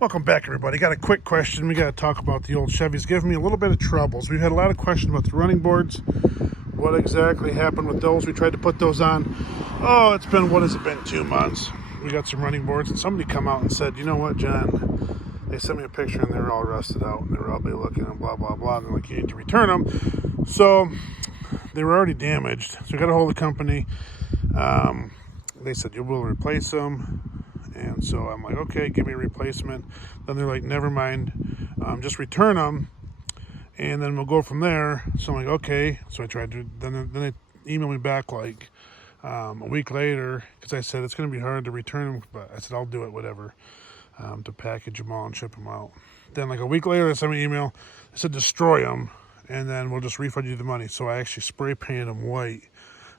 Welcome back, everybody. Got a quick question. We got to talk about the old Chevys. Giving me a little bit of troubles. We've had a lot of questions about the running boards. What exactly happened with those? We tried to put those on. Oh, it's been, what has it been, 2 months? We got some running boards, and somebody come out and said, you know what, John? They sent me a picture, and they were all rusted out, and they were ugly looking, and blah, blah, blah. And they're like, you need to return them. So they were already damaged. So we got a hold of the company. They said, you will replace them. And so I'm like, okay, give me a replacement. Then they're like, never mind, just return them, and then we'll go from there. So I'm like, okay. So I tried to, then they emailed me back like a week later, because I said it's going to be hard to return them, but I said I'll do it, whatever, to package them all and ship them out. Then like a week later, they sent me an email. They said destroy them, and then we'll just refund you the money. So I actually spray painted them white,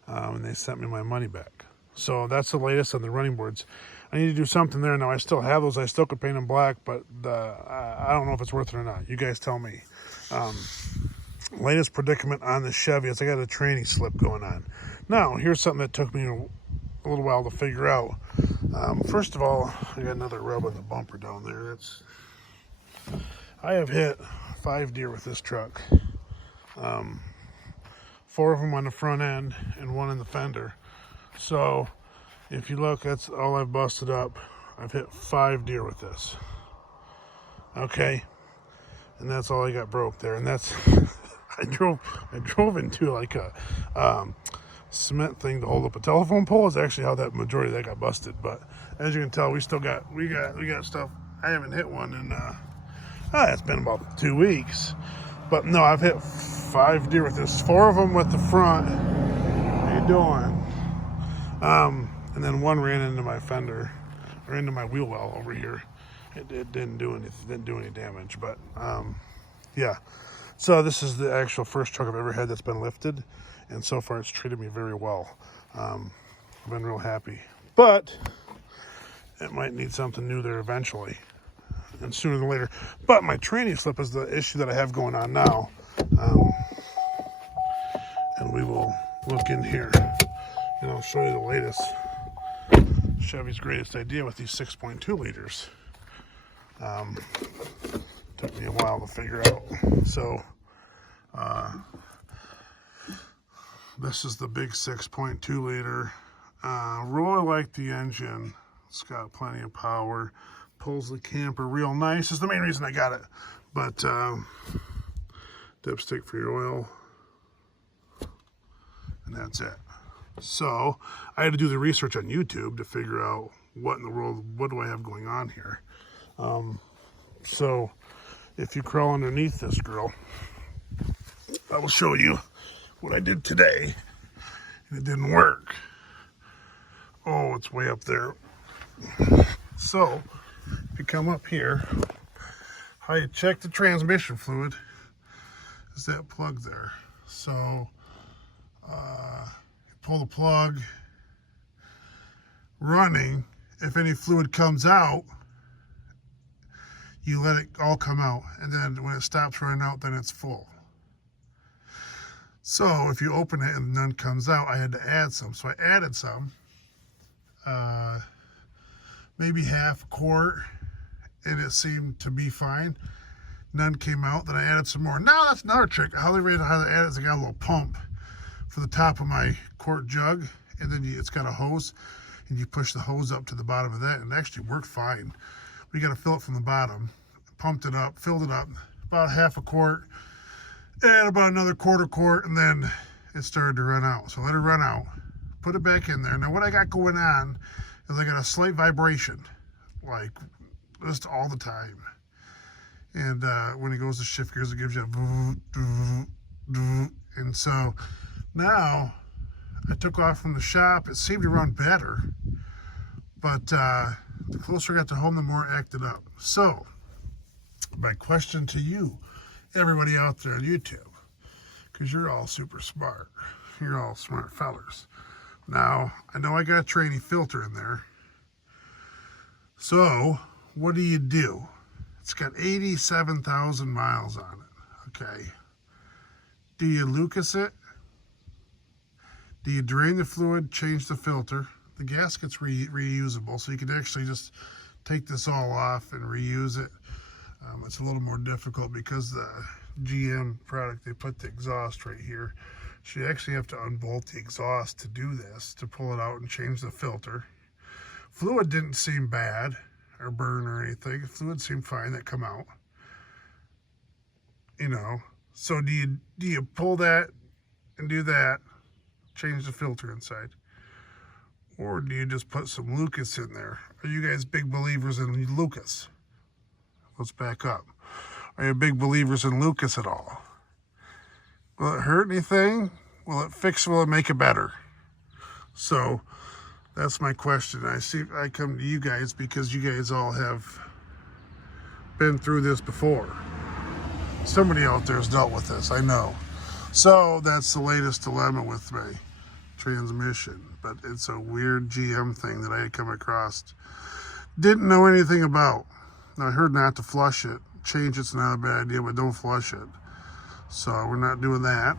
and they sent me my money back. So that's the latest on the running boards. I need to do something there. Now, I still have those. I still could paint them black, but I don't know if it's worth it or not. You guys tell me. Latest predicament on the Chevy is I got a training slip going on. Now, here's something that took me a little while to figure out. First of all, I got another rub on the bumper down there. I have hit 5 deer with this truck. 4 of them on the front end and 1 in the fender. So if you look, that's all I've busted up. I've hit 5 deer with this. Okay, and that's all I got broke there. And that's I drove into like a cement thing to hold up a telephone pole. Is actually how that majority of that got busted. But as you can tell, we got stuff. I haven't hit one in it's been about 2 weeks. But no, I've hit 5 deer with this. 4 of them with the front. How you doing? And then 1 ran into my fender, or into my wheel well over here. It didn't do any damage, but yeah. So this is the actual first truck I've ever had that's been lifted, and so far it's treated me very well. I've been real happy, but it might need something new there eventually, and sooner than later. But my training slip is the issue that I have going on now, and we will look in here, and I'll show you the latest. Chevy's greatest idea with these 6.2 liters. Took me a while to figure out. So this is the big 6.2 liter. Really like the engine. It's got plenty of power. Pulls the camper real nice. Is the main reason I got it. But dipstick for your oil. And that's it. So I had to do the research on YouTube to figure out what in the world, what do I have going on here. So if you crawl underneath this girl, I will show you what I did today, and it didn't work. Oh, it's way up there. So if you come up here, how you check the transmission fluid is that plug there. So pull the plug, running. If any fluid comes out, you let it all come out, and then when it stops running out, then it's full. So if you open it and none comes out, I had to add some. So I added some, maybe half a quart, and it seemed to be fine. None came out. Then I added some more. Now that's another trick. How they add it is I got a little pump for the top of my quart jug, and then it's got a hose, and you push the hose up to the bottom of that, and it actually worked fine. We got to fill it from the bottom. Pumped it up, filled it up, about half a quart, and about another quarter quart, and then it started to run out. So let it run out, put it back in there. Now what I got going on is I got a slight vibration, like just all the time. And when it goes to shift gears, it gives you a and so now I took off from the shop. It seemed to run better, but the closer I got to home, the more it acted up. So my question to you, everybody out there on YouTube, because you're all super smart, you're all smart fellers. Now I know I got a training filter in there, so what do? It's got 87,000 miles on it. Okay, do you Lucas it? Do you drain the fluid, change the filter? The gasket's reusable, so you can actually just take this all off and reuse it. It's a little more difficult because the GM product, they put the exhaust right here. So you actually have to unbolt the exhaust to do this, to pull it out and change the filter. Fluid didn't seem bad or burn or anything. Fluid seemed fine that come out. You know, so do you pull that and do that, change the filter inside? Or do you just put some Lucas in there? Are you guys big believers in Lucas? Let's back up. Are you big believers in Lucas at all? Will it hurt anything? Will it fix? Will it make it better? So that's my question. I come to you guys because you guys all have been through this before. Somebody out there has dealt with this, I know. So that's the latest dilemma with my transmission. But it's a weird GM thing that I had come across. Didn't know anything about. I heard not to flush it. Change it's not a bad idea, but don't flush it. So we're not doing that.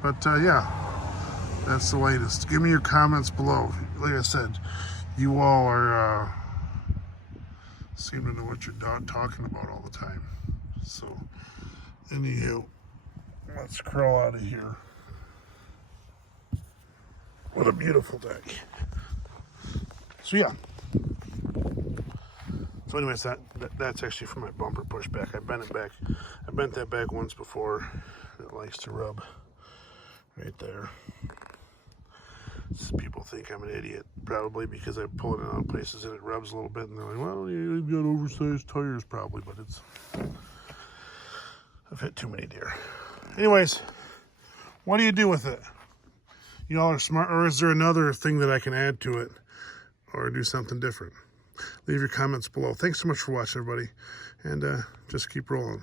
But yeah, that's the latest. Give me your comments below. Like I said, you all are seem to know what you're talking about all the time. So anywho, let's crawl out of here. What a beautiful day. So yeah. So anyways, that's actually for my bumper pushback. I bent it back. I bent that back once before. It likes to rub right there. People think I'm an idiot, probably because I pull it in on places and it rubs a little bit, and they're like, well, you've got oversized tires probably, but I've hit too many deer. Anyways, what do you do with it? You all are smart, or is there another thing that I can add to it or do something different? Leave your comments below. Thanks so much for watching, everybody, and just keep rolling.